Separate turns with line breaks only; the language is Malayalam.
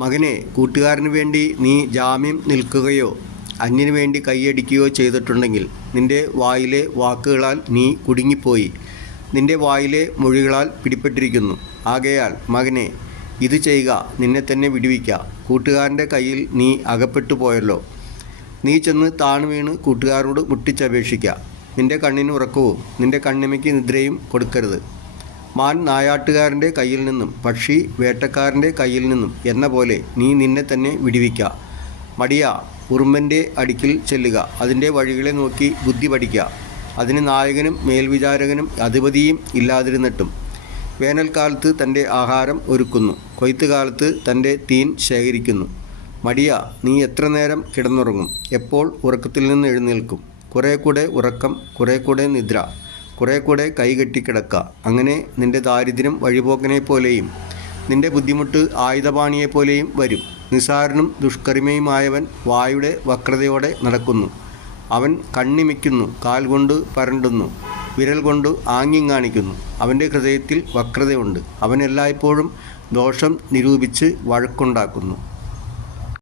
മകനെ കൂട്ടുകാരന് വേണ്ടി നീ ജാമ്യം നിൽക്കുകയോ അന്യനു വേണ്ടി കൈയടിക്കുകയോ ചെയ്തിട്ടുണ്ടെങ്കിൽ നിന്റെ വായിലെ വാക്കുകളാൽ നീ കുടുങ്ങിപ്പോയി. നിന്റെ വായിലെ മൊഴികളാൽ പിടിപ്പെട്ടിരിക്കുന്നു ആകയാൽ മകനെ ഇത് ചെയ്യുക നിന്നെ തന്നെ വിടുവിക്ക. കൂട്ടുകാരന്റെ കയ്യിൽ നീ അകപ്പെട്ടു പോയല്ലോ. നീ ചെന്ന് താണു വീണ് കൂട്ടുകാരോട് മുട്ടിച്ചപേക്ഷിക്കുക നിന്റെ കണ്ണിന് ഉറക്കവും നിന്റെ കണ്ണിമയ്ക്ക് നിദ്രയും കൊടുക്കരുത്. മാൻ നായാട്ടുകാരന്റെ കയ്യിൽ നിന്നും പക്ഷി വേട്ടക്കാരന്റെ കയ്യിൽ നിന്നും എന്ന പോലെ നീ നിന്നെ തന്നെ വിടിവിക്ക. മടിയ ഉറുമ്പന്റെ അടുക്കിൽ ചെല്ലുക. അതിന്റെ വഴികളെ നോക്കി ബുദ്ധി പഠിക്കുക അതിന് നായകനും മേൽവിചാരകനും അധിപതിയും ഇല്ലാതിരുന്നിട്ടും. വേനൽക്കാലത്ത് തന്റെ ആഹാരം ഒരുക്കുന്നു. കൊയ്ത്തുകാലത്ത് തന്റെ തീൻ ശേഖരിക്കുന്നു. മടിയ നീ എത്ര നേരം കിടന്നുറങ്ങും? എപ്പോൾ ഉറക്കത്തിൽ നിന്ന് എഴുന്നേൽക്കും? കുറേ കൂടെ ഉറക്കം കുറേ കൂടെ നിദ്ര. കുറേ കൂടെ കൈകെട്ടിക്കിടക്ക അങ്ങനെ നിന്റെ ദാരിദ്ര്യം വഴിപോക്കനെ പോലെയും നിന്റെ ബുദ്ധിമുട്ട് ആയുധപാണിയെപ്പോലെയും വരും. നിസാരനും ദുഷ്കർമ്മയുമായവൻ വായുടെ വക്രതയോടെ നടക്കുന്നു. അവൻ കണ്ണിമിക്കുന്നു കാൽ കൊണ്ട് പരണ്ടുന്നു വിരൽ കൊണ്ട് ആംഗ്യം കാണിക്കുന്നു. അവന്റെ ഹൃദയത്തിൽ വക്രതയുണ്ട്. അവൻ എല്ലായ്പ്പോഴും ദോഷം നിരൂപിച്ച് വഴക്കുണ്ടാക്കുന്നു.